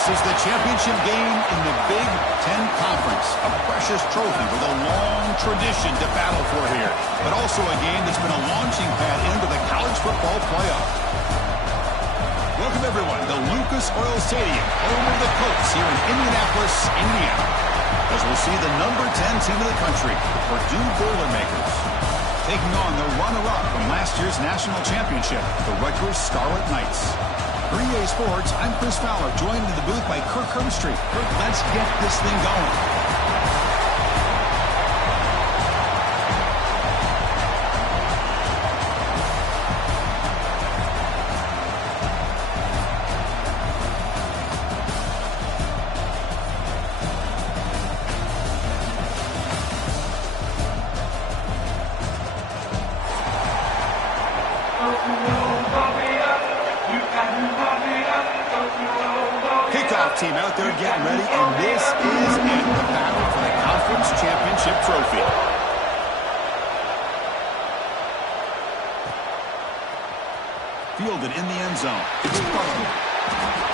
This is the championship game in the Big Ten Conference. A precious trophy with a long tradition to battle for here. But also a game that's been a launching pad into the college football playoff. Welcome, everyone, to Lucas Oil Stadium, home of the Colts here in Indianapolis, Indiana. As we'll see the number 10 team in the country, the Purdue Boilermakers, taking on the runner-up from last year's national championship, the Rutgers Scarlet Knights. For EA Sports, I'm Chris Fowler, joined in the booth by Kirk Herbstreit. Kirk, let's get this thing going. Team out there getting ready, and this is it, the battle for the conference championship trophy. Fielded in the end zone. It's Barkley.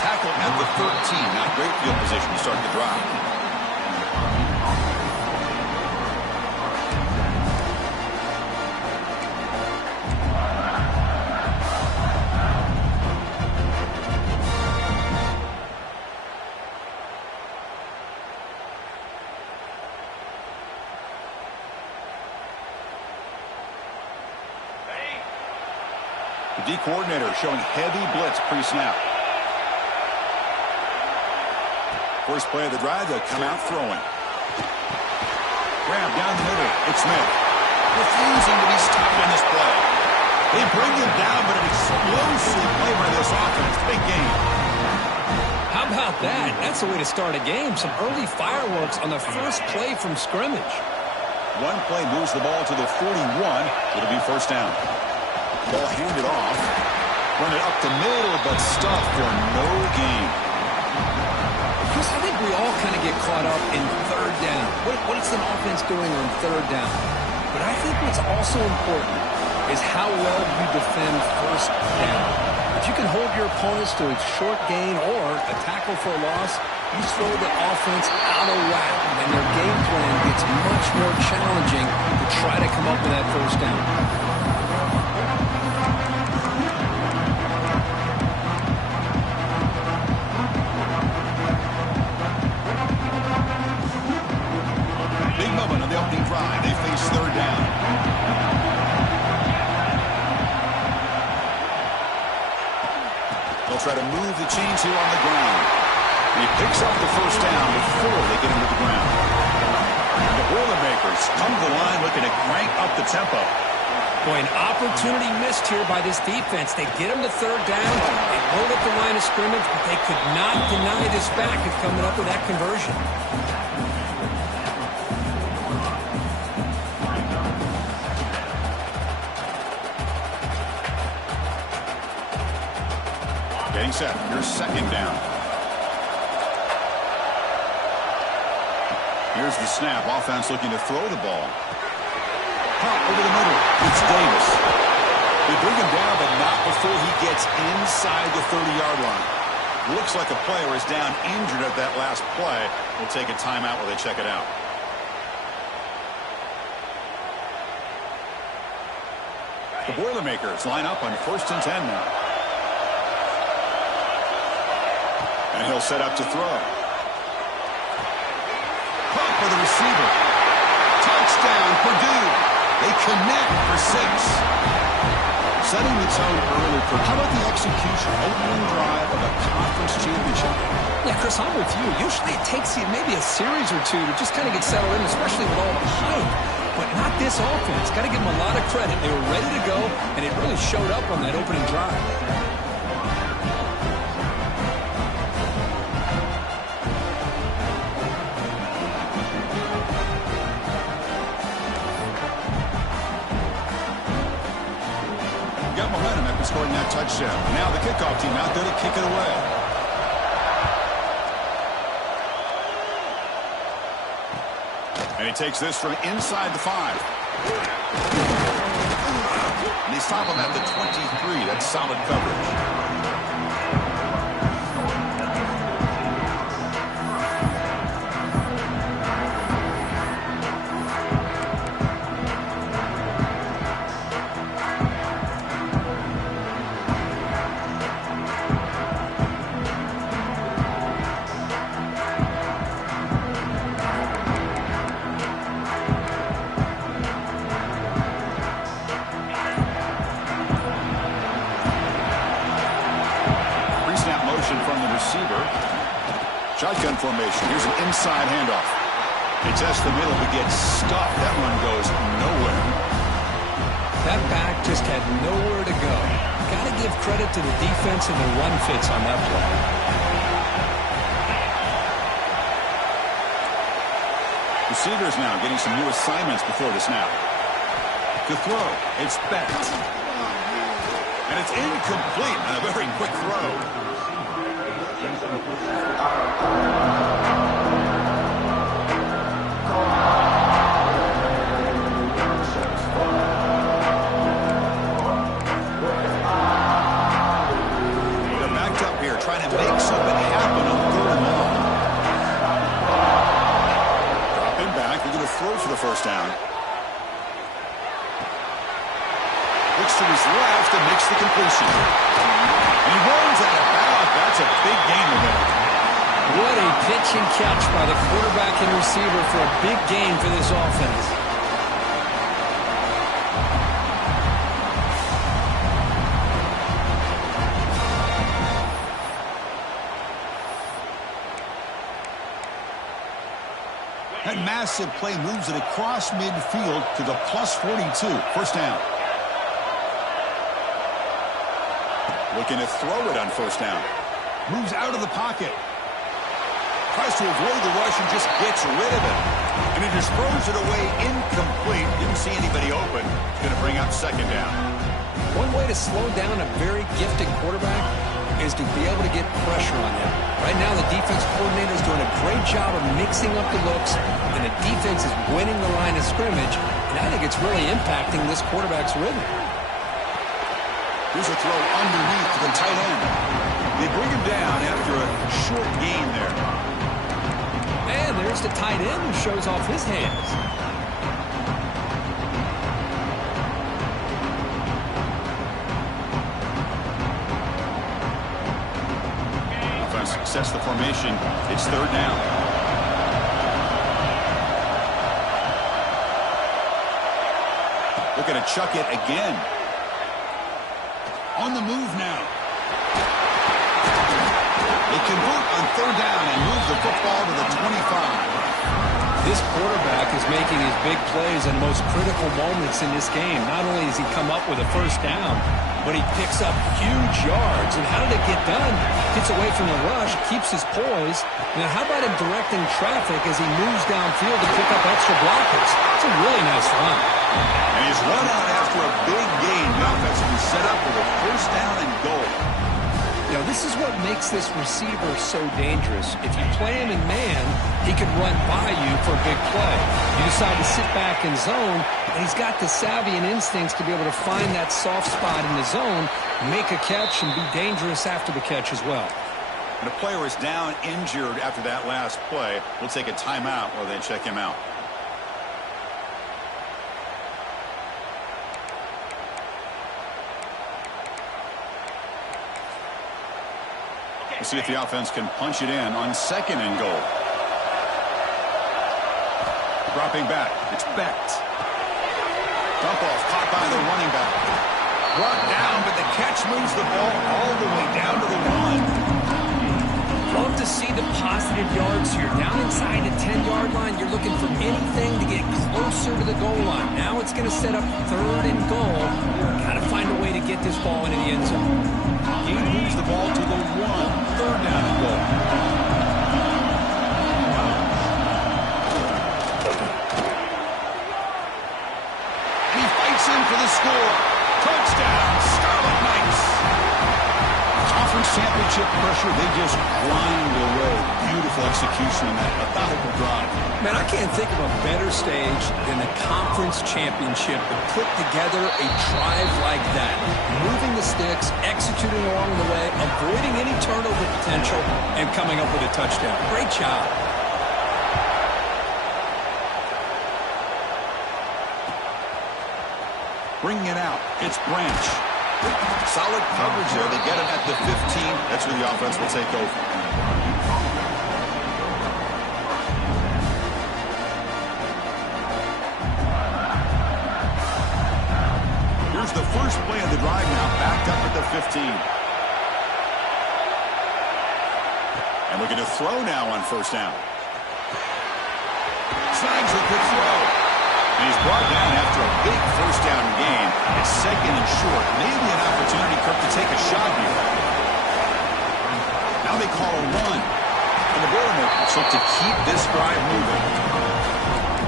Tackled at the 13. Not great field position to start the drive. The D coordinator showing heavy blitz pre-snap. First play of the drive, they'll come out throwing. Grab down the middle. It's Smith. Refusing to be stopped in this play. They bring him down, but an explosive play by this offense. Big game. How about that? That's the way to start a game. Some early fireworks on the first play from scrimmage. One play moves the ball to the 41. It'll be first down. Ball handed off. Run it up the middle, but stuffed for no gain. Chris, I think we all kind of get caught up in third down. What is an offense doing on third down? But I think what's also important is how well you defend first down. If you can hold your opponents to a short gain or a tackle for a loss, you throw the offense out of whack, and their game plan gets much more challenging to try to come up with that first down. Drive. They face third down. They'll try to move the chains here on the ground. And he picks up the first down before they get him to the ground. And the Boilermakers come to the line looking to crank up the tempo. Boy, an opportunity missed here by this defense. They get him to third down. They hold up the line of scrimmage, but they could not deny this back of coming up with that conversion. Getting set. Here's second down. Here's the snap. Offense looking to throw the ball. Pop over the middle. It's Davis. They bring him down, but not before he gets inside the 30-yard line. Looks like a player is down injured at that last play. We'll take a timeout while they check it out. The Boilermakers line up on 1st and 10 now. And he'll set up to throw. Pump for the receiver. Touchdown, Purdue. They connect for 6. Setting the tone early for how about the execution, opening drive of a conference championship? Yeah, Chris, I'm with you. Usually it takes you maybe a series or two to just kind of get settled in, especially with all the hype. But not this offense. Got to give them a lot of credit. They were ready to go, and it really showed up on that opening drive. Scoring that touchdown. Now the kickoff team out there to kick it away. And he takes this from inside the 5. And they stop him at the 23. That's solid coverage. situation. Here's an inside handoff. He tests the middle, but gets stuffed. That run goes nowhere. That back just had nowhere to go. Got to give credit to the defense and the run fits on that play. Receivers now getting some new assignments before the snap. To throw, it's Beck. And it's incomplete on a very quick throw. They're backed up here trying to make something happen on 3rd and long. Dropping back, they're going to throw for the first down. Looks to his left and makes the completion. And he runs out of bounds. That's a big gain there. What a pitch and catch by the quarterback and receiver for a big gain for this offense. That massive play moves it across midfield to the +42. First down. Looking to throw it on first down. Moves out of the pocket. Tries to avoid the rush and just gets rid of it. And he just throws it away incomplete. Didn't see anybody open. It's going to bring up second down. One way to slow down a very gifted quarterback is to be able to get pressure on him. Right now, the defense coordinator is doing a great job of mixing up the looks, and the defense is winning the line of scrimmage, and I think it's really impacting this quarterback's rhythm. Here's a throw underneath to the tight end. They bring him down after a short gain there. And there's the tight end who shows off his hands. Offense sets the formation. It's 3rd down. Looking to chuck it again. On the move now. They convert on 3rd down and move the football to the 25. This quarterback is making his big plays in the most critical moments in this game. Not only does he come up with a first down, but he picks up huge yards. And how did it get done? Gets away from the rush, keeps his poise. Now, how about him directing traffic as he moves downfield to pick up extra blockers? It's a really nice run. And he's run out after a big gain. The offense will be set up with a first down and goal. You know, this is what makes this receiver so dangerous. If you play him in man, he could run by you for a big play. You decide to sit back in zone, and he's got the savvy and instincts to be able to find that soft spot in the zone, make a catch, and be dangerous after the catch as well. And a player is down injured after that last play. We'll take a timeout while they check him out. We'll see if the offense can punch it in on 2nd and goal. Dropping back. It's Becht. Dump off caught by the running back. Brought down, but the catch moves the ball all the way down to the 1. Love to see the positive yards here. Down inside the 10-yard line, you're looking for anything to get closer to the goal line. Now it's going to set up 3rd and goal. Got to find a way to get this ball into the end zone. He moves the ball to the 1. 3rd down and goal. He fights in for the score. Touchdown, Scarlet Knights. Conference championship pressure, they just grind away. Beautiful execution on that methodical drive. Man, I can't think of a better stage than the conference championship to put together a drive like that. Moving the sticks, executing along the way, avoiding any turnover potential, and coming up with a touchdown. Great job. Bringing it out, it's Branch. Solid coverage there. They get him at the 15. That's where the offense will take over. Here's the first play of the drive now, backed up at the 15. And looking to throw now on first down. Snags a good throw. And he's brought down after a big first down gain. It's second and short. Maybe an opportunity, Kirk, to take a shot here. Now they call a run. And the Boilermakers look to keep this drive moving.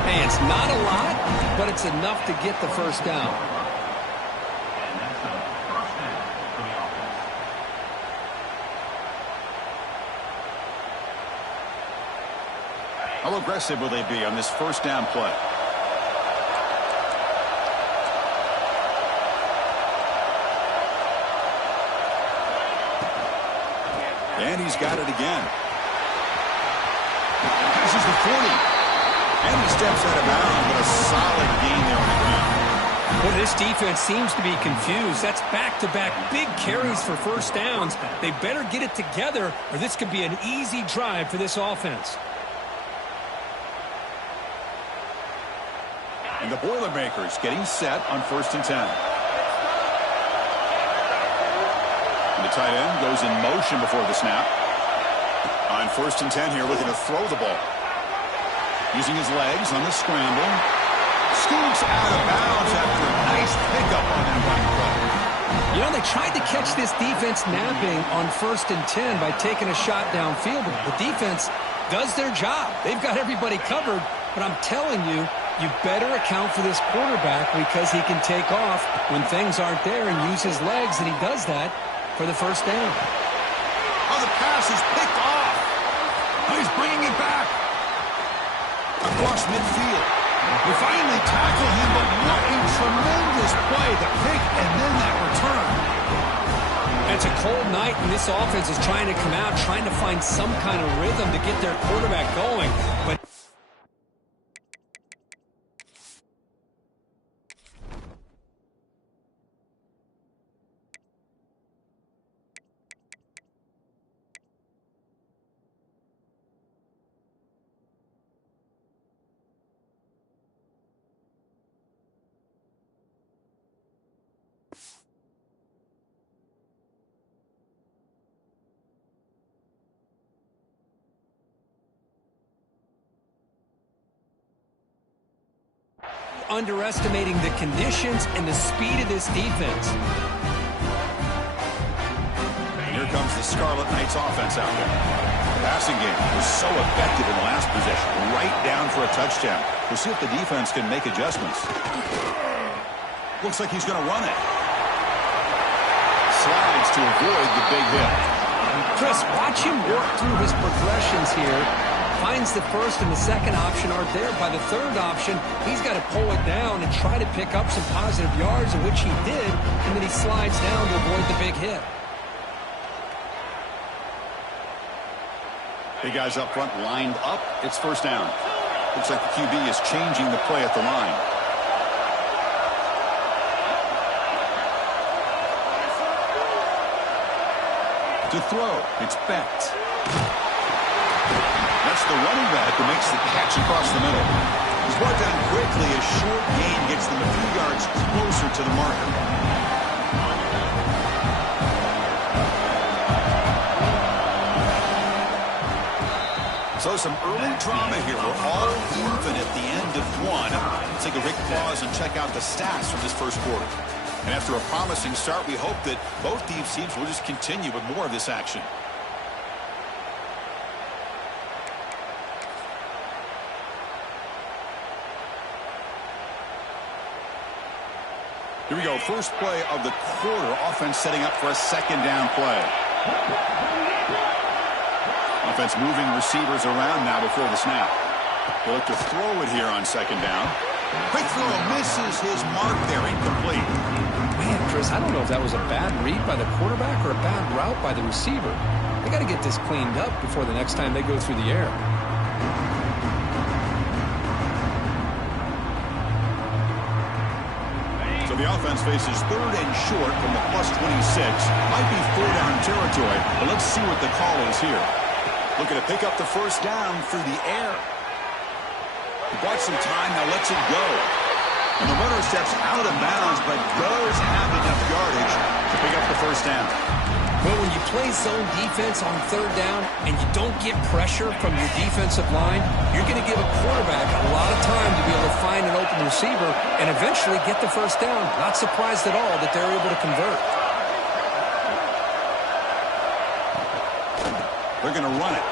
Hey, it's not a lot, but it's enough to get the first down. How aggressive will they be on this first down play? And he's got it again. Passes the 40. And he steps out of bounds, but a solid gain there on the ground. Well, this defense seems to be confused. That's back-to-back big carries for first downs. They better get it together, or this could be an easy drive for this offense. And the Boilermakers getting set on 1st and 10. And the tight end goes in motion before the snap. On 1st and 10 here, looking to throw the ball. Using his legs on the scramble. Scoops out of bounds after a nice pickup on that run play. You know, they tried to catch this defense napping on 1st and 10 by taking a shot downfield. The defense does their job. They've got everybody covered, but I'm telling you, you better account for this quarterback because he can take off when things aren't there and use his legs, and he does that for the first down. Oh, the pass is picked off. Oh, he's bringing it back. Across midfield. We finally tackle him, but what a tremendous play. The pick and then that return. It's a cold night, and this offense is trying to come out, trying to find some kind of rhythm to get their quarterback going. But underestimating the conditions and the speed of this defense. Here comes the Scarlet Knights offense out there. The passing game was so effective in the last possession, right down for a touchdown. We'll see if the defense can make adjustments. Looks like he's going to run it. Slides to avoid the big hit. Chris, watch him work through his progressions here. Finds the first and the second option aren't there. By the third option, he's got to pull it down and try to pick up some positive yards, of which he did, and then he slides down to avoid the big hit. Big guys up front lined up. It's first down. Looks like the QB is changing the play at the line. To throw, it's Betts. That's the running back who makes the catch across the middle. He's brought down quickly. A short gain gets them a few yards closer to the marker. So some early drama here. We're all even at the end of one. Let's take a quick pause and check out the stats from this first quarter. And after a promising start, we hope that both these teams will just continue with more of this action. Here we go. First play of the quarter. Offense setting up for a second down play. Offense moving receivers around now before the snap. They look to throw it here on second down. Quick throw misses his mark there. Incomplete. Man, Chris, I don't know if that was a bad read by the quarterback or a bad route by the receiver. They got to get this cleaned up before the next time they go through the air. So the offense faces third and short from the +26. Might be four down territory, but let's see what the call is here. Looking to pick up the first down through the air. He bought some time, now lets it go. And the runner steps out of bounds, but does have enough yardage to pick up the first down. Well, when you play zone defense on third down and you don't get pressure from your defensive line, you're going to give a quarterback a lot of time to be able to find an open receiver and eventually get the first down. Not surprised at all that they're able to convert. They're going to run it.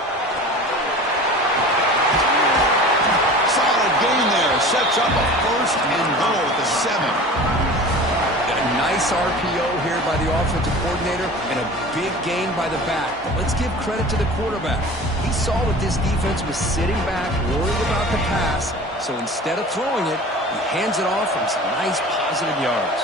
Solid gain there. Sets up a first and goal at the 7. Nice RPO here by the offensive coordinator and a big gain by the back. But let's give credit to the quarterback. He saw that this defense was sitting back, worried about the pass. So instead of throwing it, he hands it off for some nice positive yards.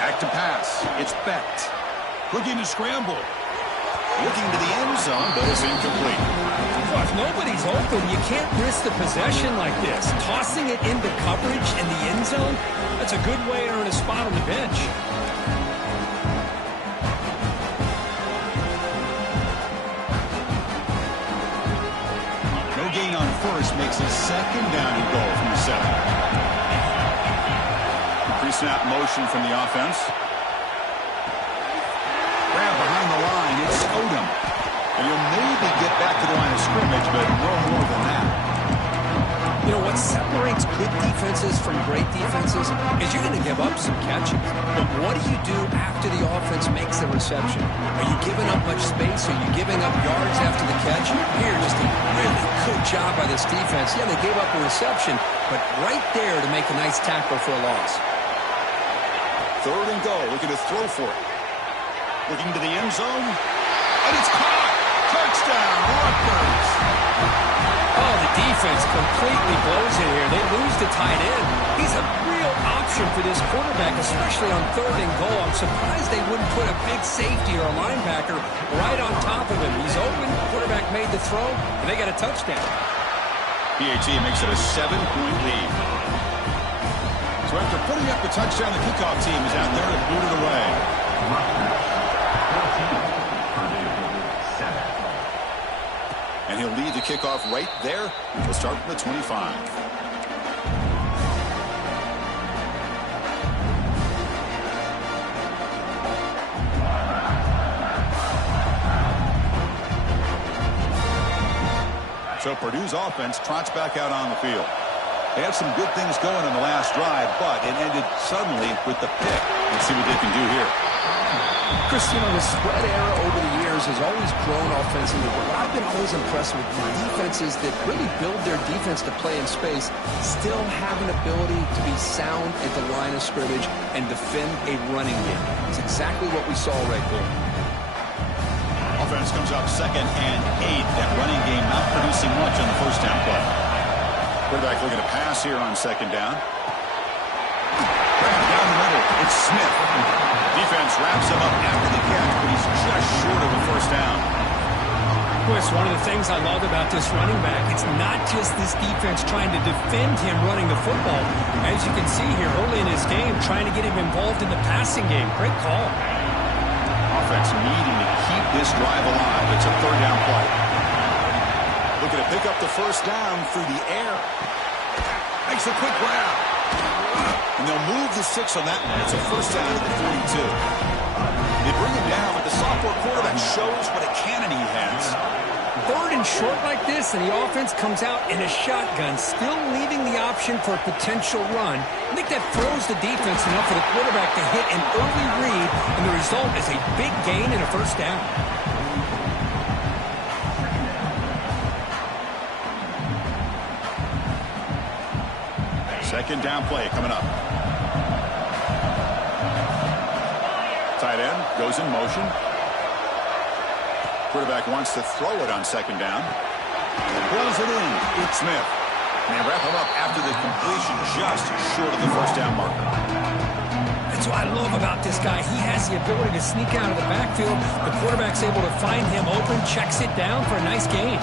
Back to pass. It's Becht. Looking to scramble. Looking to the end zone, but it's incomplete. Well, if nobody's open, you can't risk the possession like this. Tossing it into coverage in the end zone, that's a good way to earn a spot on the bench. No gain on first makes it second down and goal from the 7. Pre-snap motion from the offense. Grab behind the line. It's Odom. And you'll maybe get back to the line of scrimmage, but no more than that. You know, what separates good defenses from great defenses is you're going to give up some catches. But what do you do after the offense makes the reception? Are you giving up much space? Are you giving up yards after the catch? Here, just a really good job by this defense. Yeah, they gave up a reception, but right there to make a nice tackle for a loss. Third and goal. Looking to throw for it. Looking to the end zone. And it's caught. Touchdown, Rutgers. Oh, the defense completely blows it here. They lose the tight end. He's a real option for this quarterback, especially on third and goal. I'm surprised they wouldn't put a big safety or a linebacker right on top of him. He's open. Quarterback made the throw, and they got a touchdown. PAT makes it a 7-point lead. So after putting up the touchdown, the kickoff team is out there to boot it away. And he'll lead the kickoff right there. He'll start from the 25. So Purdue's offense trots back out on the field. They had some good things going in the last drive, but it ended suddenly with the pick. Let's see what they can do here. Chris, you know, the spread era over the years has always grown offensively, but what I've been always impressed with defenses that really build their defense to play in space still have an ability to be sound at the line of scrimmage and defend a running game. It's exactly what we saw right there. Offense comes up 2nd and 8. That running game not producing much on the first down play. Quarterback looking to pass here on 2nd down. Grab down the middle. It's Smith. Defense wraps him up after the catch, but he's just short of a first down. Chris, one of the things I love about this running back, it's not just this defense trying to defend him running the football. As you can see here early in his game, trying to get him involved in the passing game. Great call. Offense needing to keep this drive alive. It's a 3rd down play. Looking to pick up the first down through the air. Makes a quick grab. And they'll move the 6 on that one. It's a first down at the 42. They bring him down, but the sophomore quarterback shows what a cannon he has. 3rd and short like this, and the offense comes out in a shotgun, still leaving the option for a potential run. I think that throws the defense enough for the quarterback to hit an early read, and the result is a big gain and a first down. Second down play coming up. Tight end goes in motion. Quarterback wants to throw it on 2nd down. Pulls it in. It's Smith. And they wrap him up after the completion just short of the first down marker. That's what I love about this guy. He has the ability to sneak out of the backfield. The quarterback's able to find him open, checks it down for a nice gain.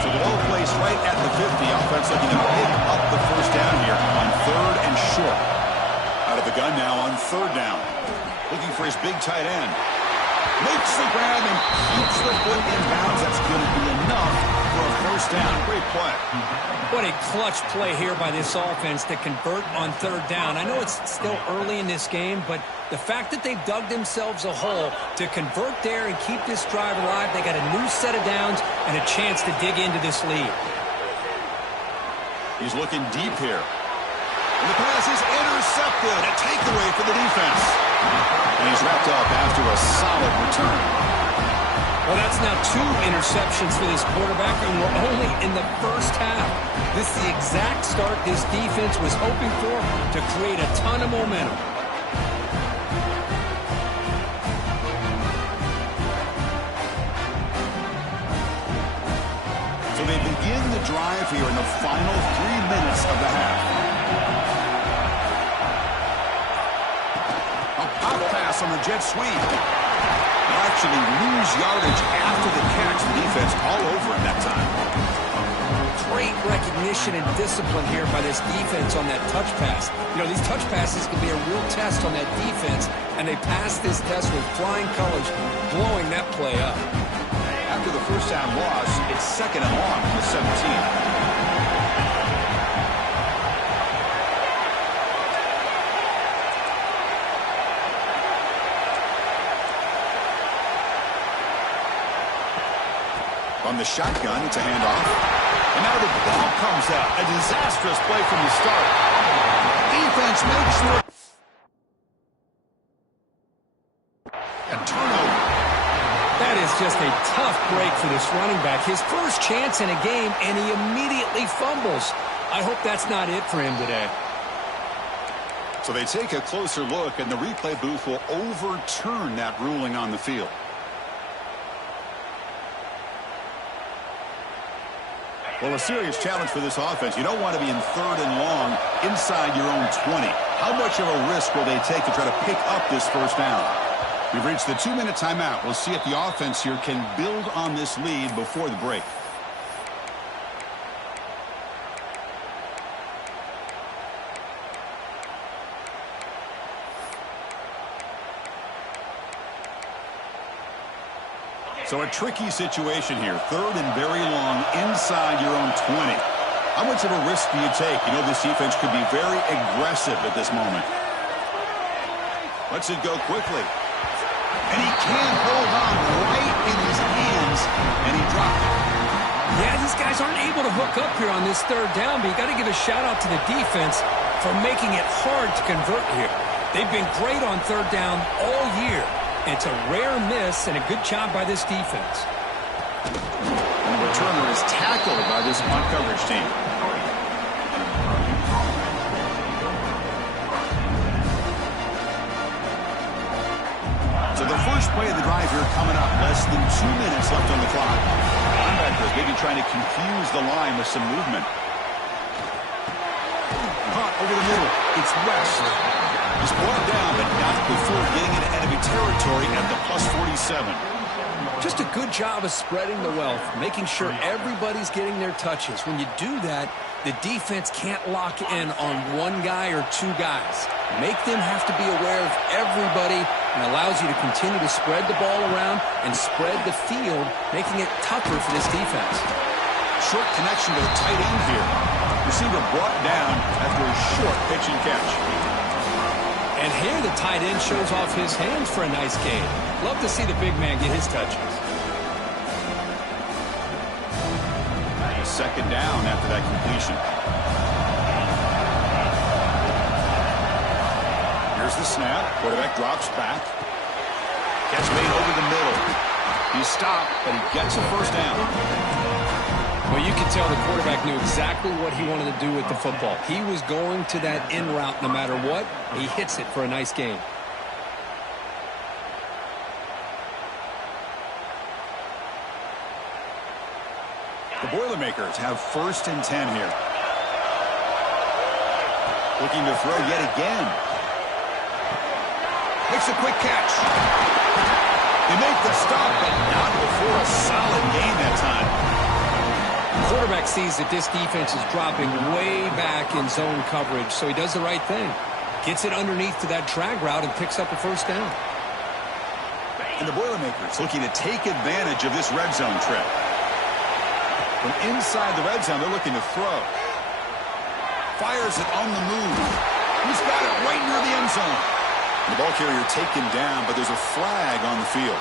So the ball placed right at the 50. Offense looking to pick up the first down here on 3rd and short. Out of the gun now on 3rd down. Looking for his big tight end. Makes the grab and keeps the foot in bounds. That's going to be enough for a first down. Great play. What a clutch play here by this offense to convert on third down. I know it's still early in this game, but the fact that they've dug themselves a hole to convert there and keep this drive alive, they got a new set of downs and a chance to dig into this lead. He's looking deep here. And the pass is intercepted. A takeaway for the defense. And he's wrapped up after a solid return. Well, that's now 2 interceptions for this quarterback, and we're only in the first half. This is the exact start this defense was hoping for to create a ton of momentum. So they begin the drive here in the final 3 minutes of the half. A pop pass on the jet sweep. Actually lose yardage after the catch. The defense all over him that time. Great recognition and discipline here by this defense on that touch pass. You know, these touch passes can be a real test on that defense, and they passed this test with flying colors, blowing that play up. After the first down loss, it's 2nd and long from the 17. On the shotgun, it's a handoff. And now the ball comes out. A disastrous play from the start. Defense makes sure. A turnover. That is just a tough break for this running back. His first chance in a game, and he immediately fumbles. I hope that's not it for him today. So they take a closer look, and the replay booth will overturn that ruling on the field. Well, a serious challenge for this offense. You don't want to be in 3rd and long inside your own 20. How much of a risk will they take to try to pick up this first down? We've reached the 2-minute timeout. We'll see if the offense here can build on this lead before the break. So a tricky situation here. 3rd and very long inside your own 20. How much of a risk do you take? You know, this defense could be very aggressive at this moment. Lets it go quickly. And he can't hold on right in his hands, and he dropped it. Yeah, these guys aren't able to hook up here on this 3rd down, but you got to give a shout-out to the defense for making it hard to convert here. They've been great on 3rd down all year. It's a rare miss and a good job by this defense. And the returner is tackled by this punt coverage team. So the first play of the drive here coming up. Less than 2 minutes left on the clock. Linebackers maybe trying to confuse the line with some movement. Caught over the middle. It's West. He's brought down, but not before getting into enemy territory at the +47. Just a good job of spreading the wealth, making sure everybody's getting their touches. When you do that, the defense can't lock in on one guy or 2 guys. Make them have to be aware of everybody, and allows you to continue to spread the ball around and spread the field, making it tougher for this defense. Short connection to the tight end here. Receiver brought down after a short pitch and catch. And here the tight end shows off his hands for a nice gain. Love to see the big man get his touches. 2nd down after that completion. Here's the snap. Quarterback drops back. Catch made over the middle. He stopped, but he gets a first down. Well, you can tell the quarterback knew exactly what he wanted to do with the football. He was going to that in route no matter what. He hits it for a nice gain. The Boilermakers have 1st and 10 here. Looking to throw yet again. Makes a quick catch. They make the stop, but not before a solid gain that time. The quarterback sees that this defense is dropping way back in zone coverage, so he does the right thing. Gets it underneath to that drag route and picks up a first down. And the Boilermakers looking to take advantage of this red zone trip. From inside the red zone, they're looking to throw. Fires it on the move. He's got it right near the end zone. The ball carrier taken down, but there's a flag on the field.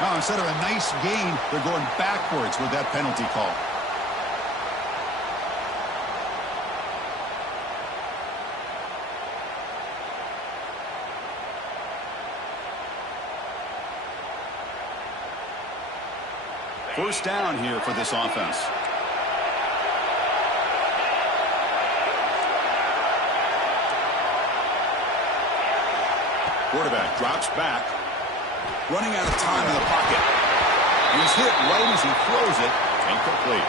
Now, instead of a nice gain, they're going backwards with that penalty call. First down here for this offense. Quarterback drops back. Running out of time in the pocket. He's hit right as he throws it. Incomplete.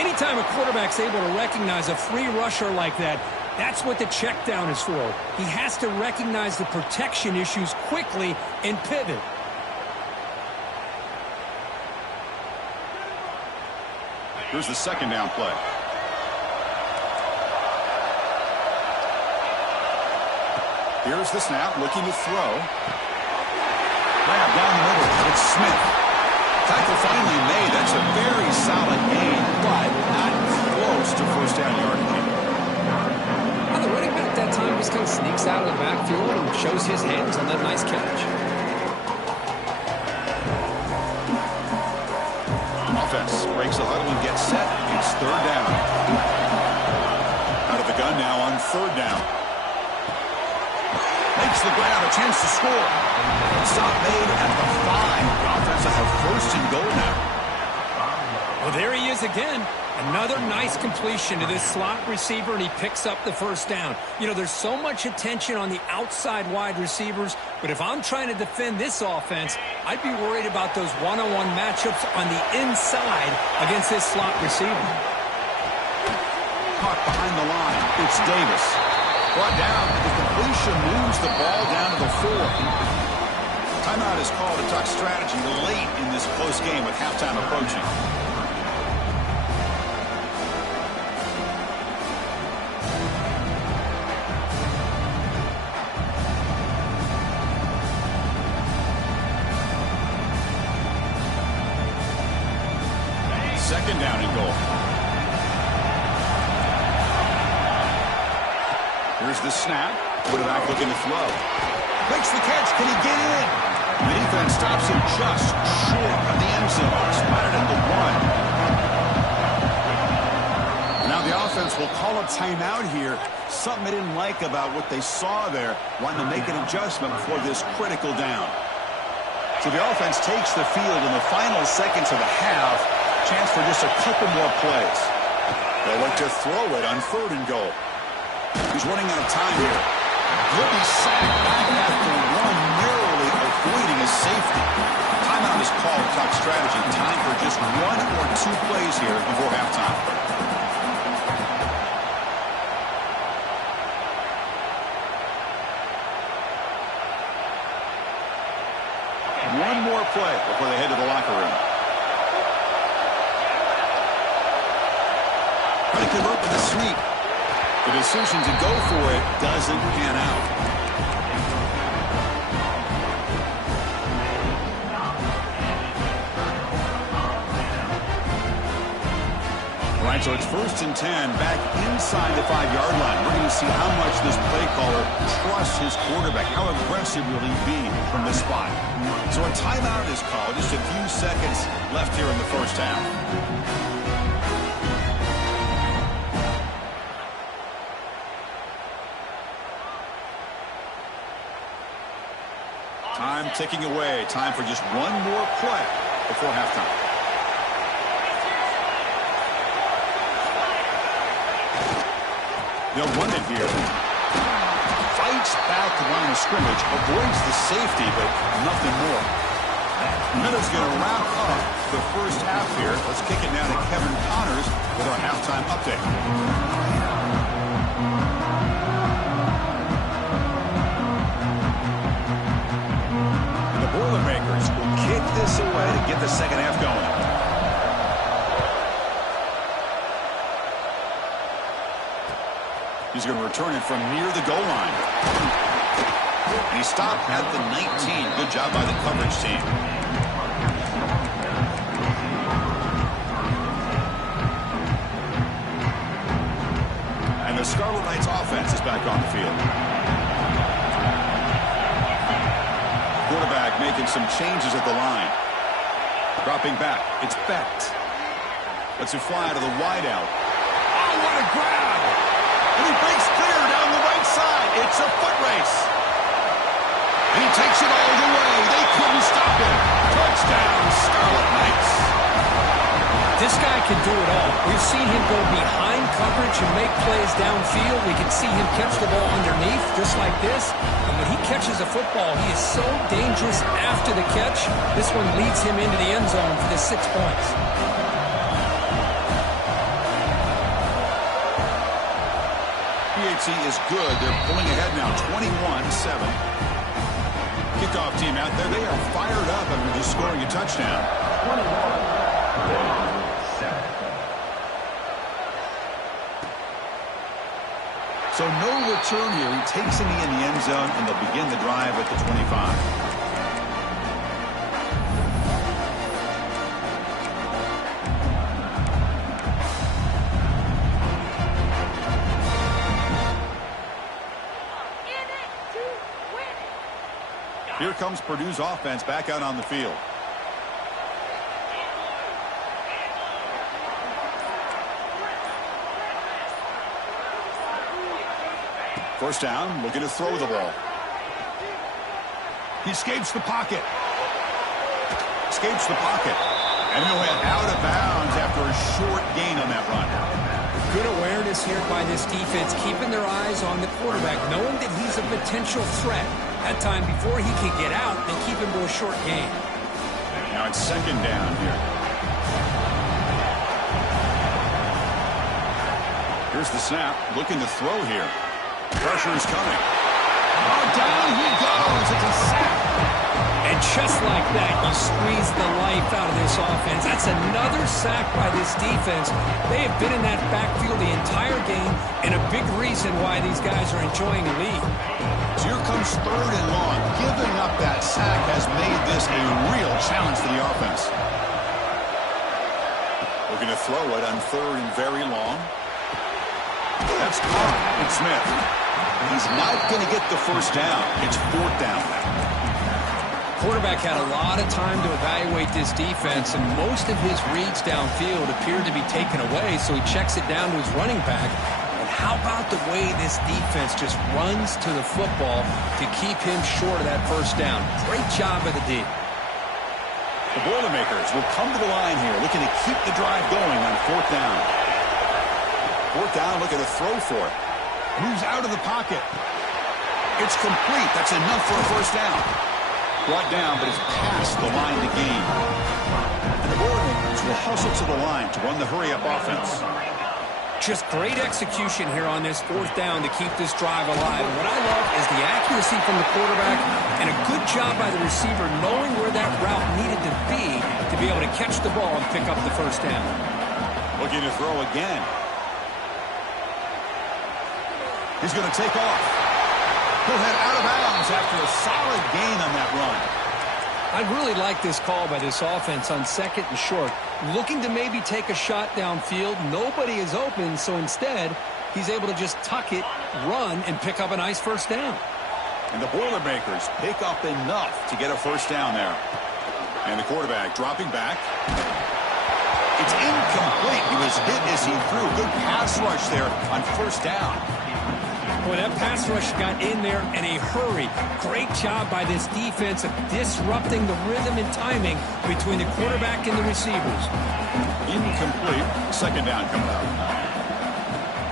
Anytime a quarterback's able to recognize a free rusher like that, that's what the check down is for. He has to recognize the protection issues quickly and pivot. Here's the second down play. Here's the snap, looking to throw. Grab down the middle. It's Smith. Tackle finally made. That's a very solid gain, but not close to first down yardage. Well, the running back that time just kind of sneaks out of the backfield and shows his hands on that nice catch. Offense breaks the huddle and gets set. It's third down. Out of the gun now on third down. Makes the grab, a chance to score. Stop made at the 5. The offense will have first and goal now. Well, there he is again. Another nice completion to this slot receiver, and he picks up the first down. You know, there's so much attention on the outside wide receivers, but if I'm trying to defend this offense, I'd be worried about those one-on-one matchups on the inside against this slot receiver. Caught behind the line. It's Davis. Brought down. The completion moves the ball down to the 4. Timeout is called to talk strategy late in this close game with halftime approaching. Second down and goal. Here's the snap. Quarterback looking to throw. Makes the catch. Can he get in? The defense stops him just short of the end zone. Spotted at the 1. Now the offense will call a timeout here. Something they didn't like about what they saw there. Wanting to make an adjustment before this critical down. So the offense takes the field in the final seconds of the half. Chance for just a couple more plays. They'll look to throw it on third and goal. He's running out of time here. He'll be sacked back after one, narrowly avoiding a safety. Timeout is called. Talk strategy. Time for just 1 or 2 plays here before halftime. One more play before they head to the locker room. Trying to convert with a sweep. The decision to go for it doesn't pan out. All right, so it's first and 10 back inside the 5-yard line. We're going to see how much this play caller trusts his quarterback. How aggressive will he be from this spot? So a timeout is called. Just a few seconds left here in the first half. Time ticking away. Time for just one more play before halftime. They'll run it here. Fights back the line of scrimmage. Avoids the safety, but nothing more. Minutes going to wrap up the first half here. Let's kick it now to Kevin Connors with our halftime update. Boilermakers will kick this away to get the second half going. He's going to return it from near the goal line. And he stopped at the 19. Good job by the coverage team. The Scarlet Knights offense is back on the field. Quarterback making some changes at the line. Dropping back. It's Becht. Lets it fly to the wideout. Oh, what a grab! And he breaks clear down the right side. It's a foot race. And he takes it all the way. They couldn't stop him. Touchdown, Scarlet Knights. This guy can do it all. We've seen him go behind coverage and make plays downfield. We can see him catch the ball underneath, just like this. And when he catches a football, he is so dangerous after the catch. This one leads him into the end zone for the 6 points. PHC is good. They're pulling ahead now, 21-7. Kickoff team out there. They are fired up after just scoring a touchdown. 21-7. So no return here. He takes it in the end zone, and they'll begin the drive at the 25. Here comes Purdue's offense back out on the field. First down, looking to throw the ball. He escapes the pocket. Escapes the pocket. And he'll head out of bounds after a short gain on that run. Good awareness here by this defense, keeping their eyes on the quarterback, knowing that he's a potential threat. That time, before he can get out, they keep him to a short gain. Now it's second down here. Here's the snap, looking to throw here. Pressure is coming. Oh, down he goes. It's a sack. And just like that, you squeeze the life out of this offense. That's another sack by this defense. They have been in that backfield the entire game, and a big reason why these guys are enjoying a lead. So here comes third and long. Giving up that sack has made this a real challenge for the offense. Looking to throw it on third and very long. That's caught. It's Smith. He's not going to get the first down. It's fourth down now. Quarterback had a lot of time to evaluate this defense, and most of his reads downfield appeared to be taken away, so he checks it down to his running back. And how about the way this defense just runs to the football to keep him short of that first down? Great job by the D. The Boilermakers will come to the line here, looking to keep the drive going on fourth down. Fourth down, looking to throw for it. Moves out of the pocket. It's complete. That's enough for a first down. Brought down, but it's past the line to gain. And the Boilermakers will hustle to the line to run the hurry-up offense. Just great execution here on this fourth down to keep this drive alive. And what I love is the accuracy from the quarterback and a good job by the receiver knowing where that route needed to be able to catch the ball and pick up the first down. Looking to throw again. He's going to take off. He'll head out of bounds after a solid gain on that run. I really like this call by this offense on second and short. Looking to maybe take a shot downfield. Nobody is open, so instead, he's able to just tuck it, run, and pick up a nice first down. And the Boilermakers pick up enough to get a first down there. And the quarterback dropping back. It's incomplete. He was hit as he threw. Good pass rush there on first down. Boy, that pass rush got in there in a hurry. Great job by this defense of disrupting the rhythm and timing between the quarterback and the receivers. Incomplete. Second down coming up.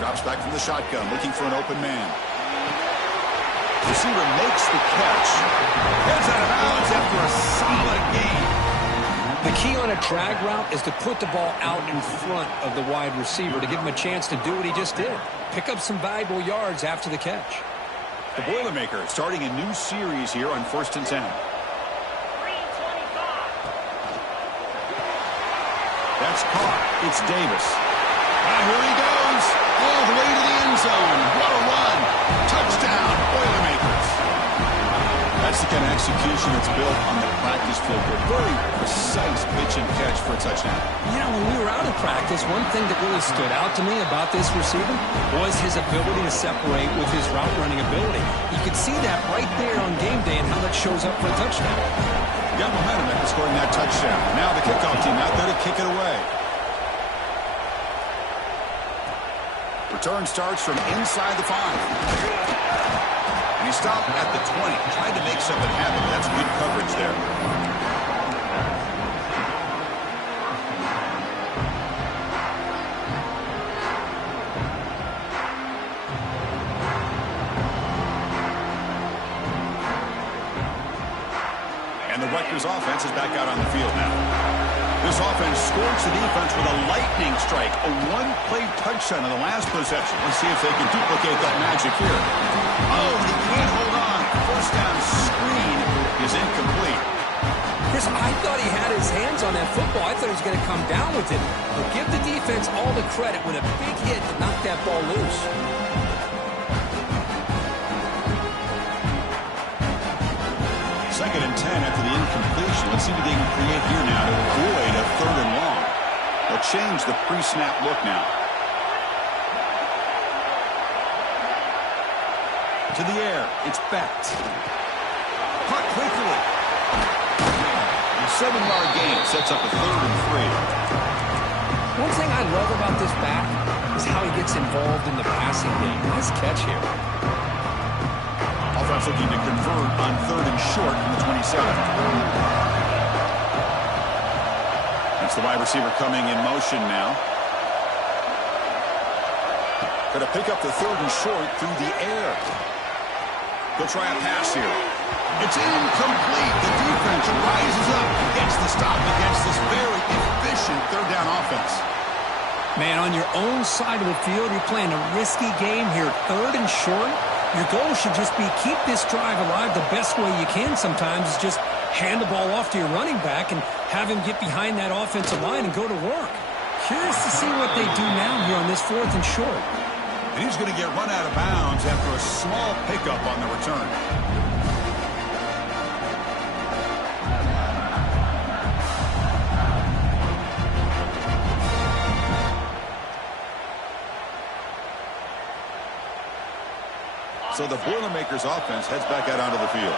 Drops back from the shotgun, looking for an open man. Receiver makes the catch. Heads out of bounds after a solid gain. The key on a drag route is to put the ball out in front of the wide receiver to give him a chance to do what he just did. Pick up some valuable yards after the catch. The Boilermakers starting a new series here on 1st and 10. That's caught. It's Davis. And here he goes. All the way to the end zone. What a run. Touchdown, Boilermakers. That's the connection. execution that's built on the practice field. Very precise pitch and catch for a touchdown. Yeah, when we were out of practice, one thing that really stood out to me about this receiver was his ability to separate with his route running ability. You could see that right there on game day and how that shows up for a touchdown. Got momentum after scoring that touchdown. Now the kickoff team out there to kick it away. Return starts from inside the 5. And he stopped at the 20. Tried to make something happen, but that's good coverage there. And the Rutgers offense is back out on the field now. This offense scores the defense with a lightning strike, a one-play touchdown in the last possession. Let's see if they can duplicate that magic here. Oh, he can't hold on. First down screen is incomplete. Chris, I thought he had his hands on that football. I thought he was going to come down with it. But give the defense all the credit when a big hit to knock that ball loose. Second and 10 after the incompletion. Let's see what they can create here now to avoid a 3rd and long. They'll change the pre-snap look now. To the air. It's Becht. Caught quickly. A 7-yard gain sets up a 3rd and 3. One thing I love about this back is how he gets involved in the passing game. Nice catch here. Offense looking to convert on 3rd and short from the 27. That's the wide receiver coming in motion now. Going to pick up the 3rd and short through the air. He'll try a pass here. It's incomplete. The defense rises up and gets the stop against this very efficient 3rd down offense. Man, on your own side of the field, you're playing a risky game here. 3rd and short. Your goal should just be keep this drive alive the best way you can sometimes is just hand the ball off to your running back and have him get behind that offensive line and go to work. Curious to see what they do now here on this 4th and short. And he's going to get run out of bounds after a small pickup on the return. So the Boilermakers offense heads back out onto the field.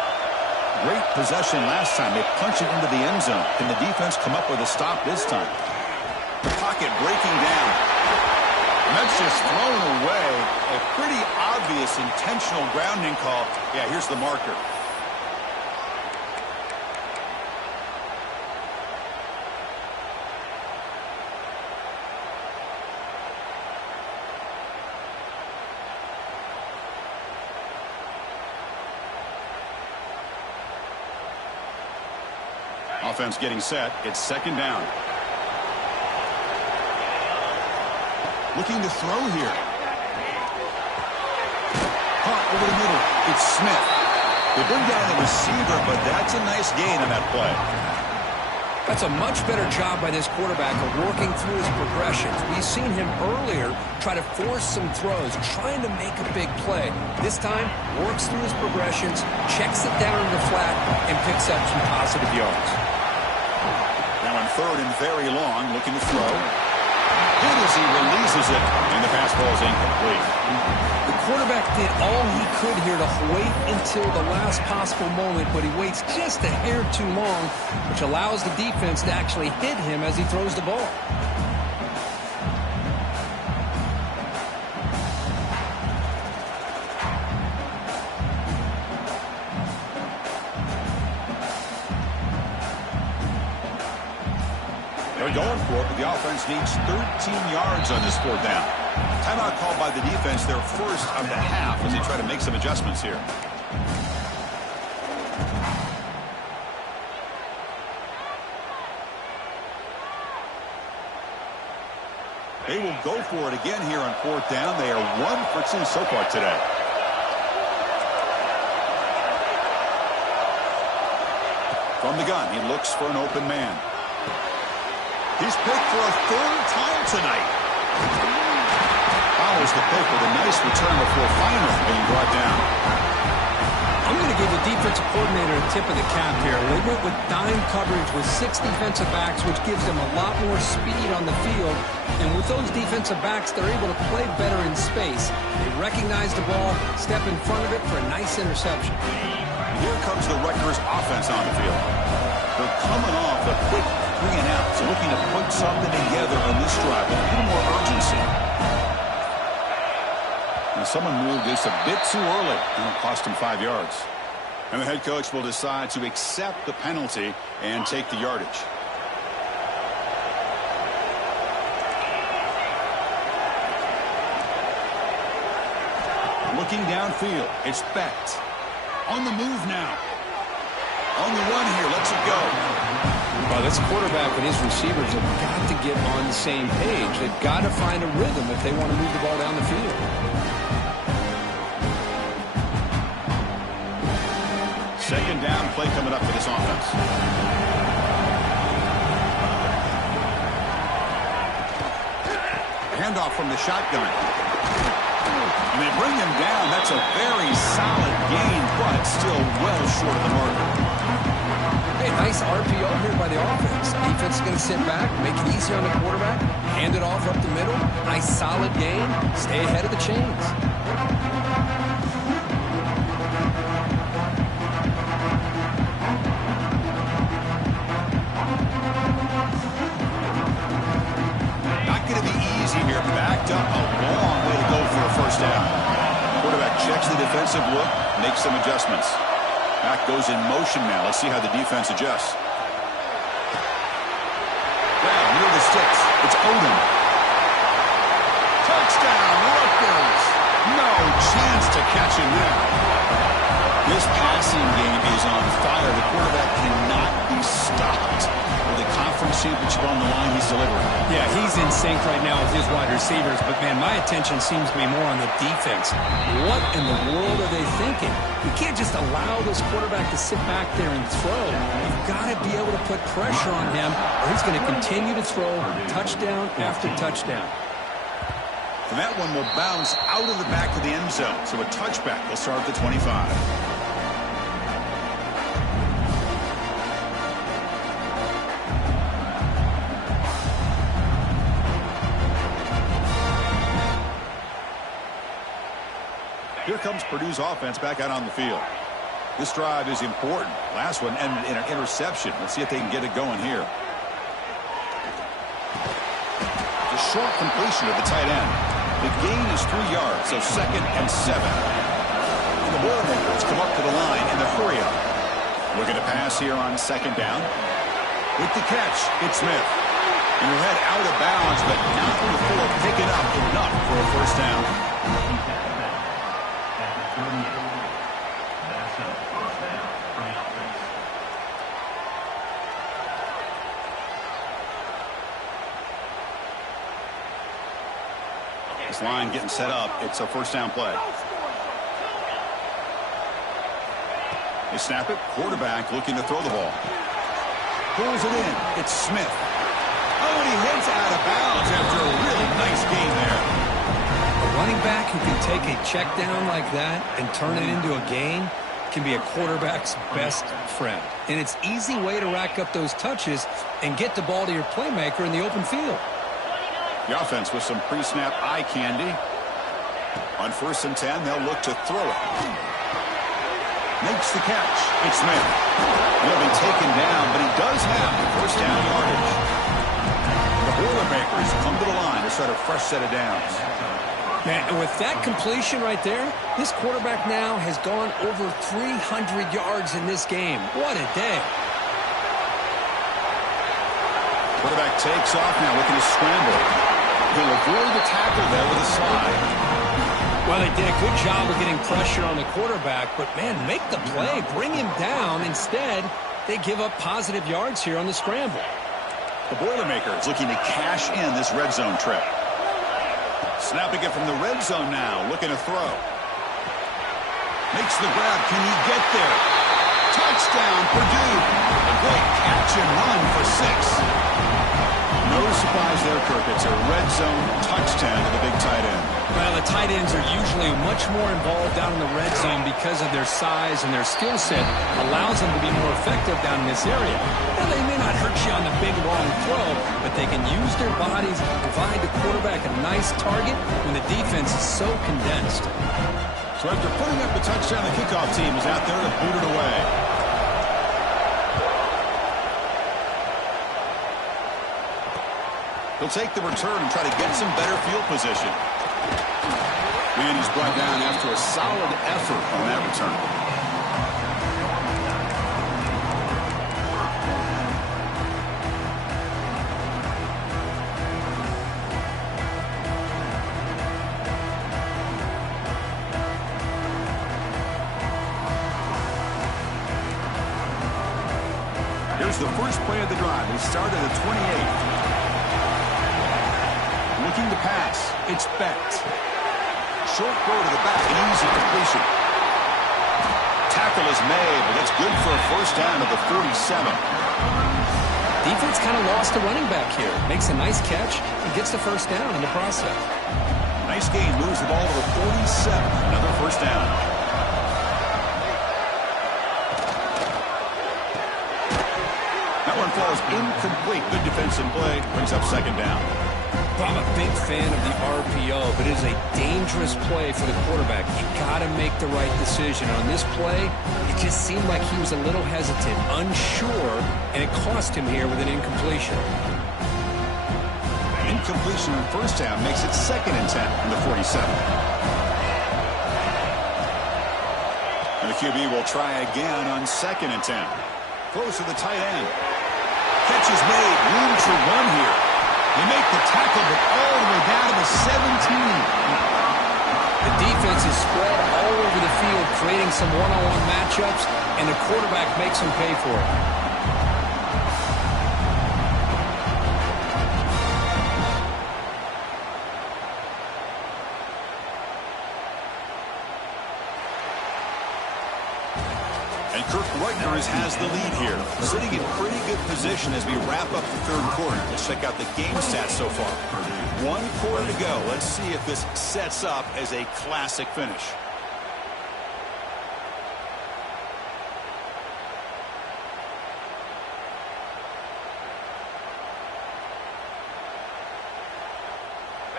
Great possession last time. They punch it into the end zone. Can the defense come up with a stop this time? The pocket breaking down. And that's just thrown away. A pretty obvious intentional grounding call. Yeah, here's the marker. Offense getting set. It's 2nd down. Looking to throw here. Caught over the middle. It's Smith. They bring down the receiver, but that's a nice gain on that play. That's a much better job by this quarterback of working through his progressions. We've seen him earlier try to force some throws, trying to make a big play. This time, works through his progressions, checks it down to the flat, and picks up some positive yards. Now on 3rd and very long, looking to throw. Good as he releases it, and the pass ball is incomplete. The quarterback did all he could here to wait until the last possible moment, but he waits just a hair too long, which allows the defense to actually hit him as he throws the ball. They're going for it, but the offense needs 13 yards on this 4th down. Timeout called by the defense, their first of the half, as they try to make some adjustments here. They will go for it again here on 4th down. They are 1 for 2 so far today. From the gun, he looks for an open man. He's picked for a 3rd time tonight. Follows the pick with a nice return before finally being brought down. I'm going to give the defense defensive coordinator a tip of the cap here. They went with dime coverage with 6 defensive backs, which gives them a lot more speed on the field. And with those defensive backs, they're able to play better in space. They recognize the ball, step in front of it for a nice interception. Here comes the Rutgers offense on the field. They're coming off a quick 3 and out, so looking to put something together on this drive with a little more urgency. And someone moved this a bit too early, and it cost him 5 yards. And the head coach will decide to accept the penalty and take the yardage. Looking downfield, it's Becht. On the move now. On the run here, lets it go. Well, this quarterback and his receivers have got to get on the same page. They've got to find a rhythm if they want to move the ball down the field. Second down play coming up for this offense. Handoff from the shotgun. And they bring him down. That's a very solid gain, but still well short of the marker. Hey, nice RPO here by the offense. Defense is going to sit back, make it easy on the quarterback, hand it off up the middle. Nice solid gain. Stay ahead of the chains. Backed up a long way to go for a first down. Quarterback checks the defensive look, makes some adjustments. Back goes in motion now. Let's see how the defense adjusts. Well, near the sticks. It's Odom. Touchdown, Rutgers. No chance to catch him there. This passing game is on fire. The quarterback cannot be stopped. With the conference championship on the line, he's delivering. Yeah, he's in sync right now with his wide receivers, but, man, my attention seems to be more on the defense. What in the world are they thinking? You can't just allow this quarterback to sit back there and throw. You've got to be able to put pressure on him, or he's going to continue to throw touchdown after touchdown. And that one will bounce out of the back of the end zone. So a touchback will start at the 25. Here comes Purdue's offense back out on the field. This drive is important. Last one ended in an interception. Let's see if they can get it going here. The short completion of the tight end. The gain is 3 yards, so 2nd and 7. And the Boilermakers come up to the line in the hurry-up. Looking to pass here on 2nd down. With the catch, it's Smith. And he'll head out of bounds, but not before picking up enough for a first down. This line getting set up. It's a first down play. They snap it. Quarterback looking to throw the ball. Pulls it in. It's Smith. Oh, and he heads out of bounds after a really nice gain there. A running back who can take a check down like that and turn it into a gain can be a quarterback's best friend. And it's an easy way to rack up those touches and get the ball to your playmaker in the open field. The offense with some pre-snap eye candy. On 1st and 10, they'll look to throw it. Makes the catch. It's Smith. He'll be taken down, but he does have the first down yardage. The Boilermakers come to the line to start a fresh set of downs. Man, and with that completion right there, this quarterback now has gone over 300 yards in this game. What a day. Quarterback takes off now, looking to scramble. He'll avoid the tackle there with a slide. Well, they did a good job of getting pressure on the quarterback, but, man, make the play, bring him down. Instead, they give up positive yards here on the scramble. The Boilermakers looking to cash in this red zone trip. Snapping it from the red zone now, looking to throw. Makes the grab. Can he get there? Touchdown, Purdue. A great catch and run for 6. No surprise there, Kirk. It's a red zone touchdown to the big tight end. Well, the tight ends are usually much more involved down in the red zone because of their size, and their skill set allows them to be more effective down in this area. Now, they may not hurt you on the big, long throw, but they can use their bodies to provide the quarterback a nice target when the defense is so condensed. So after putting up the touchdown, the kickoff team is out there to boot it away. He'll take the return and try to get some better field position. And he's brought down after a solid effort on that return. Here's the first play of the drive. They start at the 28. Looking to pass. It's Becht. Short throw to the back, an easy completion. Tackle is made, but that's good for a first down at the 47. Defense kind of lost a running back here. Makes a nice catch and gets the first down in the process. Nice gain, moves the ball to the 47. Another first down. That one falls incomplete. Good defensive play. Brings up second down. I'm a big fan of the RPO, but it is a dangerous play for the quarterback. You got to make the right decision. On this play, it just seemed like he was a little hesitant, unsure, and it cost him here with an incompletion. Incompletion on first down makes it 2nd and 10 from the 47. And the QB will try again on 2nd and 10. Close to the tight end. Catch is made. Room to run here. They make the tackle, but all the way down to the 17. The defense is spread all over the field, creating some one-on-one matchups, and the quarterback makes them pay for it. And Kirk Rutgers has the lead here, sitting in pretty good position as we wrap up the third quarter. Let's check out the game stats so far. 1 quarter to go. Let's see if this sets up as a classic finish.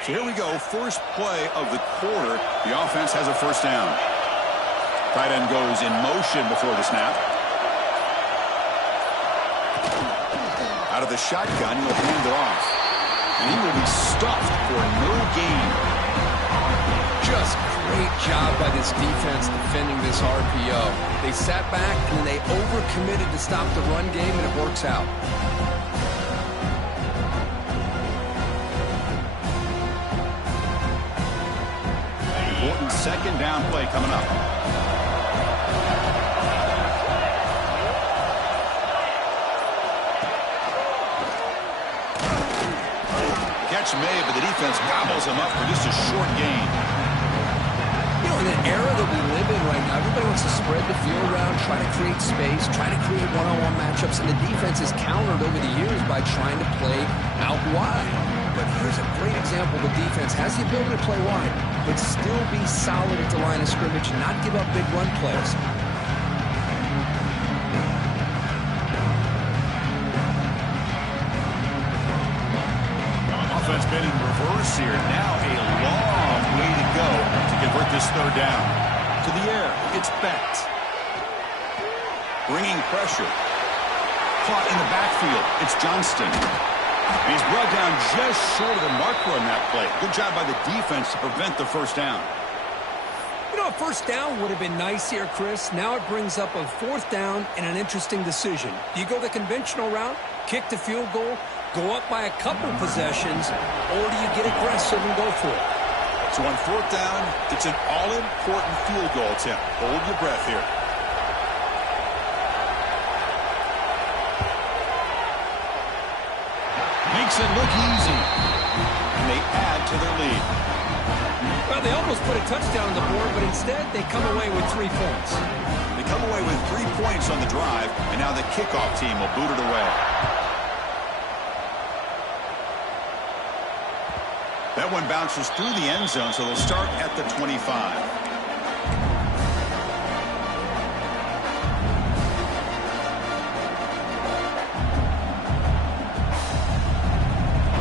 So here we go. First play of the quarter. The offense has a first down. Tight end goes in motion before the snap. Out of the shotgun, he'll hand it off. And he will be stuffed for no gain. Just great job by this defense defending this RPO. They sat back and then they overcommitted to stop the run game, and it works out. Important second down play coming up. Catch made, but the defense gobbles him up for just a short gain. You know, in an era that we live in right now, everybody wants to spread the field around, try to create space, try to create one-on-one matchups, and the defense is countered over the years by trying to play out wide. But here's a great example. The defense has the ability to play wide, but still be solid at the line of scrimmage and not give up big run plays. Offense been in reverse here. Now a long way to go to convert this third down. To the air, it's Becht. Bringing pressure. Caught in the backfield, it's Johnston. And he's brought down just short of the marker on that play. Good job by the defense to prevent the first down. You know, a first down would have been nice here, Chris. Now it brings up a 4th down and an interesting decision. Do you go the conventional route, kick the field goal, go up by a couple possessions, or do you get aggressive and go for it? So on 4th down, it's an all-important field goal attempt. Hold your breath here. Makes it look easy. And they add to their lead. Well, they almost put a touchdown on the board, but instead they come away with 3 points. They come away with 3 points on the drive, and now the kickoff team will boot it away. That one bounces through the end zone, so they'll start at the 25.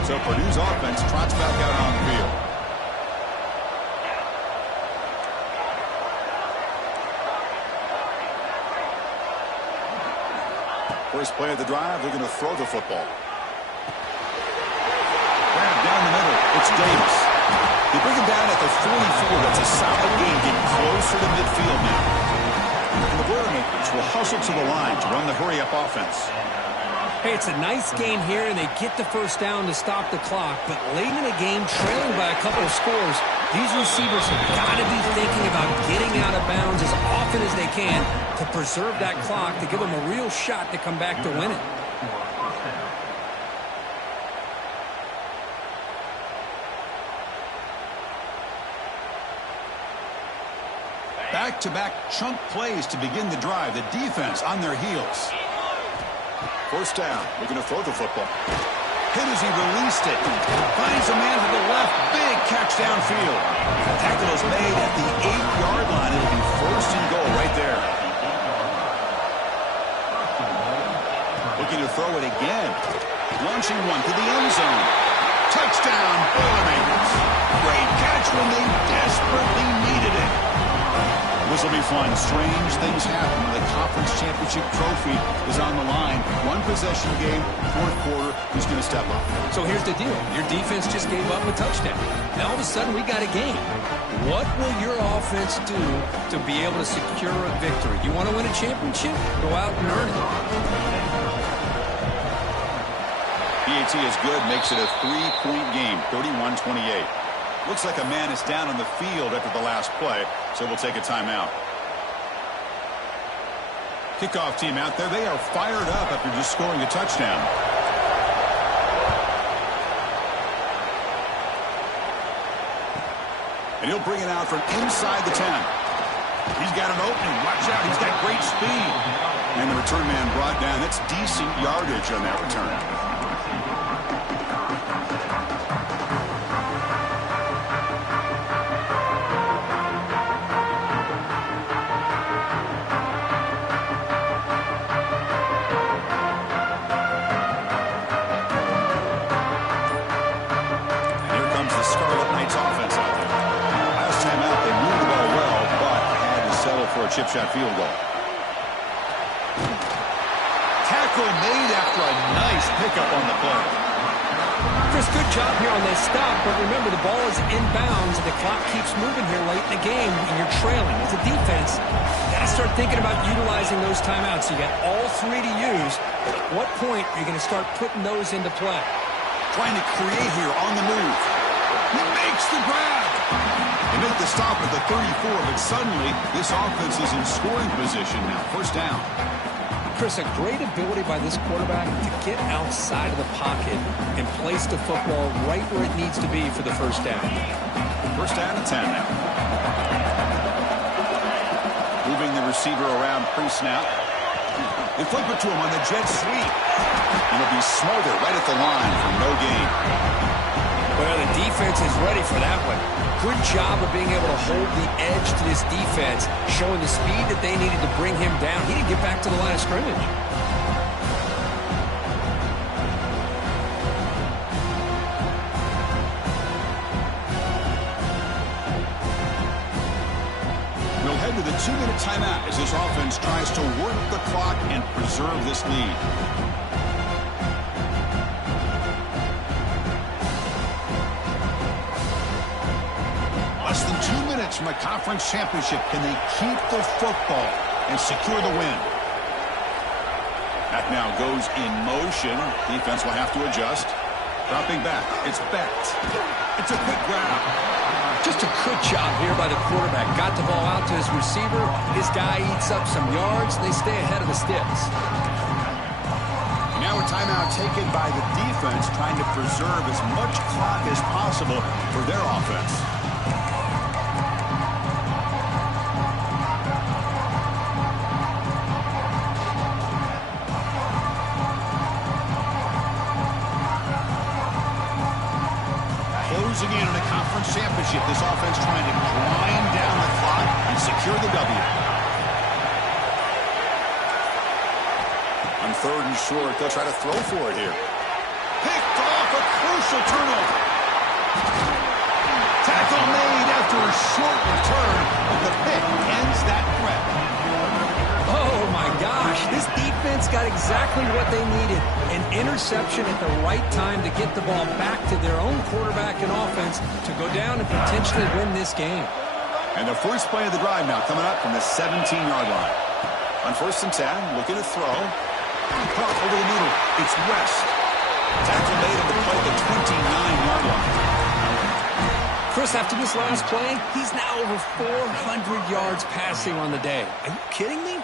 So Purdue's offense trots back out on the field. First play of the drive, they're going to throw the football. Grab down the middle. It's Davis. They bring him down at the 44. That's a solid gain, getting closer to midfield now. And the Boilermakers will hustle to the line to run the hurry-up offense. Hey, it's a nice gain here, and they get the first down to stop the clock. But late in the game, trailing by a couple of scores, these receivers have got to be thinking about getting out of bounds as often as they can to preserve that clock, to give them a real shot to come back to win it. Back-to-back chunk plays to begin the drive. The defense on their heels. First down. We're going to throw the football. Hit as he released it. Finds a man to the left. Big catch downfield. Tackle is made at the 8-yard line. It'll be first and goal right there. Looking to throw it again. Launching one to the end zone. Touchdown, Boilermakers. Great catch when they desperately needed it. This will be fun. Strange things happen when the conference championship trophy is on the line. One possession game, fourth quarter, who's going to step up? So here's the deal. Your defense just gave up a touchdown. Now all of a sudden we got a game. What will your offense do to be able to secure a victory? You want to win a championship? Go out and earn it. PAT is good, makes it a 3-point game, 31-28. Looks like a man is down on the field after the last play, so we'll take a timeout. Kickoff team out there. They are fired up after just scoring a touchdown. And he'll bring it out from inside the 10. He's got an opening. Watch out. He's got great speed. And the return man brought down. That's decent yardage on that return. Chip shot field goal. Tackle made after a nice pickup on the play. Chris, good job here on this stop, but remember the ball is inbounds and the clock keeps moving here late in the game and you're trailing. As a defense, you got to start thinking about utilizing those timeouts. You got all three to use. At what point are you going to start putting those into play? Trying to create here on the move. He makes the grab. They make the stop at the 34, but suddenly this offense is in scoring position now. First down. Chris, a great ability by this quarterback to get outside of the pocket and place the football right where it needs to be for the first down. First down and 10 now. Moving the receiver around pre-snap. They flip it to him on the jet sweep. And it'll be smothered right at the line for no gain. Well, the defense is ready for that one. Good job of being able to hold the edge to this defense, showing the speed that they needed to bring him down. He didn't get back to the line of scrimmage. We'll head to the 2-minute timeout as this offense tries to work the clock and preserve this lead. Less than 2 minutes from a conference championship. Can they keep the football and secure the win? That now goes in motion. Defense will have to adjust. Dropping back. It's Becht. It's a quick grab. Just a good job here by the quarterback. Got the ball out to his receiver. His guy eats up some yards. They stay ahead of the sticks. Now a timeout taken by the defense, trying to preserve as much clock as possible for their offense. Closing in 3rd and short. They'll try to throw for it here. Picked off, a crucial turnover. Tackle made after a short return, but the pick ends that threat. Oh, my gosh. This defense got exactly what they needed. An interception at the right time to get the ball back to their own quarterback and offense to go down and potentially win this game. And the first play of the drive now coming up from the 17-yard line. On 1st and 10, looking to throw. Caught over the middle. It's West. Tackle made on the play at the 29-yard line. Chris, after this last play, he's now over 400 yards passing on the day. Are you kidding me?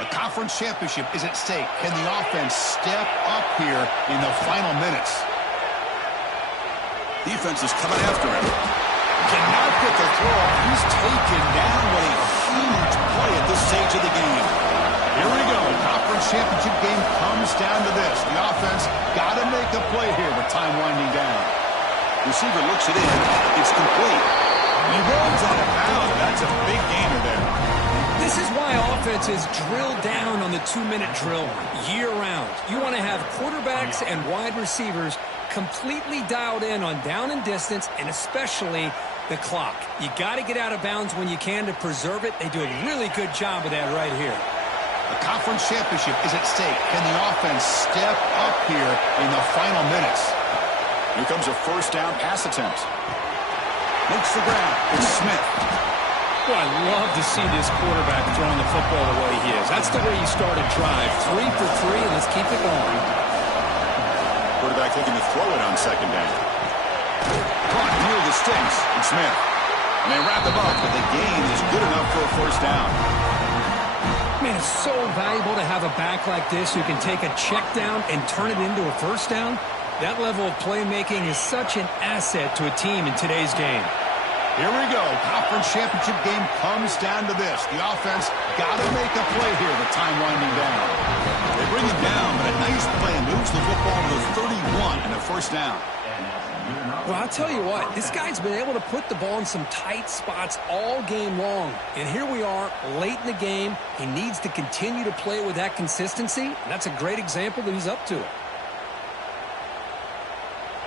A conference championship is at stake. Can the offense step up here in the final minutes? Defense is coming after him. Cannot get the throw. He's taken down with a huge play at this stage of the game. Here we go. Conference championship game comes down to this. The offense got to make a play here with time winding down. Receiver looks it in. It's complete. He rolls out of bounds. That's a big gainer there. This is why offense is drilled down on the 2-minute drill year-round. You want to have quarterbacks and wide receivers completely dialed in on down and distance, and especially the clock. You got to get out of bounds when you can to preserve it. They do a really good job of that right here. A conference championship is at stake. Can the offense step up here in the final minutes? Here comes a 1st down pass attempt. Makes the grab. It's Smith. Well, I love to see this quarterback throwing the football the way he is. That's the way you start a drive. 3 for 3, and let's keep it going. Quarterback looking to throw it on 2nd down. Caught near the sticks. And Smith. And they wrap him up, but the gain is good enough for a 1st down. Man, it's so valuable to have a back like this who can take a check down and turn it into a 1st down. That level of playmaking is such an asset to a team in today's game. Here we go. Conference championship game comes down to this. The offense got to make a play here with time winding down. They bring him down, but a nice play moves the football to the 31 and a 1st down. Well, I'll tell you what, this guy's been able to put the ball in some tight spots all game long. And here we are, late in the game. He needs to continue to play with that consistency. And that's a great example that he's up to it.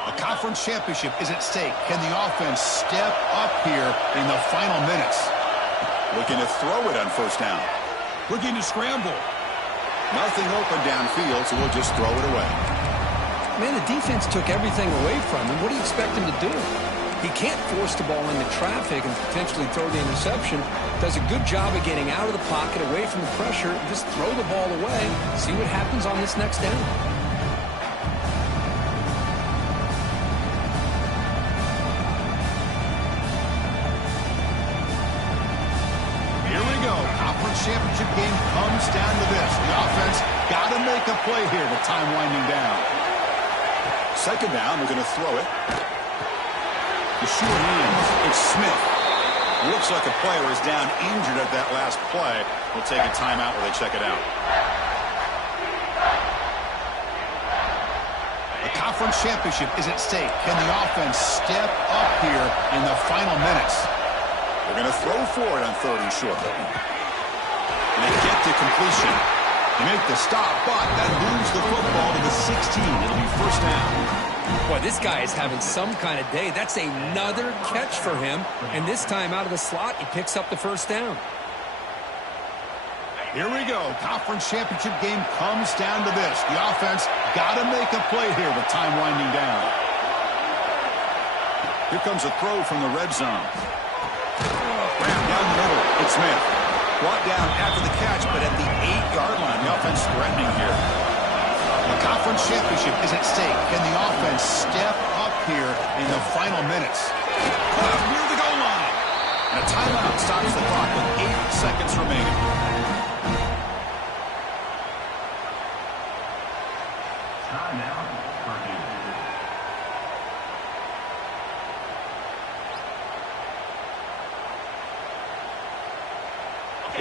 A conference championship is at stake. Can the offense step up here in the final minutes? Looking to throw it on 1st down. Looking to scramble. Nothing open downfield, so we'll just throw it away. Man, the defense took everything away from him. What do you expect him to do? He can't force the ball into traffic and potentially throw the interception. Does a good job of getting out of the pocket, away from the pressure, and just throw the ball away. See what happens on this next down. Championship game comes down to this. The offense got to make a play here with time winding down. 2nd down, we're going to throw it. The short hands. It's Smith. Looks like a player is down injured at that last play. We'll take a timeout while they check it out. A conference championship is at stake. Can the offense step up here in the final minutes? We're going to throw for it on 3rd and short. They get to completion. They make the stop, but that moves the football to the 16. It'll be 1st down. Boy, this guy is having some kind of day. That's another catch for him. And this time out of the slot, he picks up the 1st down. Here we go. Conference championship game comes down to this. The offense got to make a play here with time winding down. Here comes a throw from the red zone. Ram down the middle. It's Smith. Brought down after the catch, but at the 8-yard line, the offense threatening here. The conference championship is at stake. Can the offense step up here in the final minutes? Near the goal line. And a timeout stops the clock with 8 seconds remaining.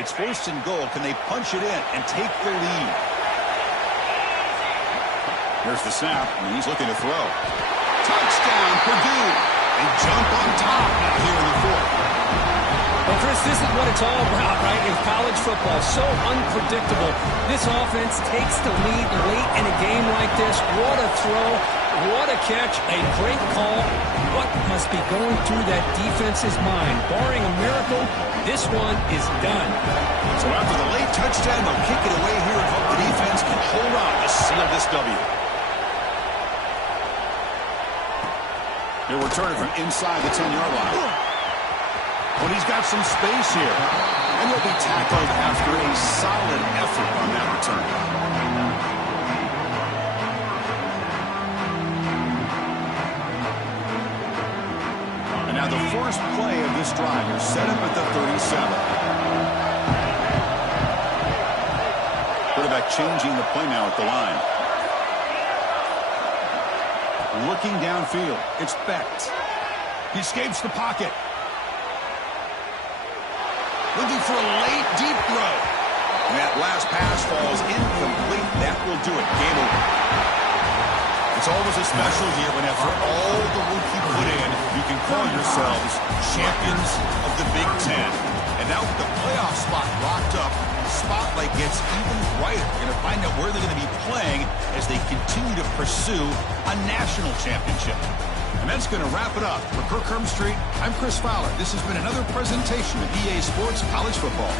It's 1st and goal. Can they punch it in and take the lead? Here's the snap, and he's looking to throw. Touchdown, Purdue. They jump on top now here in the fourth. Well, Chris, this is what it's all about, right, in college football. So unpredictable. This offense takes the lead late in a game like this. What a throw. What a catch. A great call. What must be going through that defense's mind? Barring a miracle, this one is done. So after the late touchdown, they'll kick it away here and hope the defense can hold on to seal this W. They're returning from inside the 10-yard line. But he's got some space here. And he'll be tackled after a solid effort on that return. And now the first play of this drive is set up at the 37. Quarterback changing the play now at the line. Looking downfield. It's Becht. He escapes the pocket. Looking for a late, deep throw. And that last pass falls incomplete. That will do it. Game over. It's always a special year when after all the work you put in, you can call yourselves champions of the Big Ten. And now with the playoff spot locked up, the spotlight gets even brighter. You're going to find out where they're going to be playing as they continue to pursue a national championship. And that's going to wrap it up. For Kirk Herbstreit, I'm Chris Fowler. This has been another presentation of EA Sports College Football.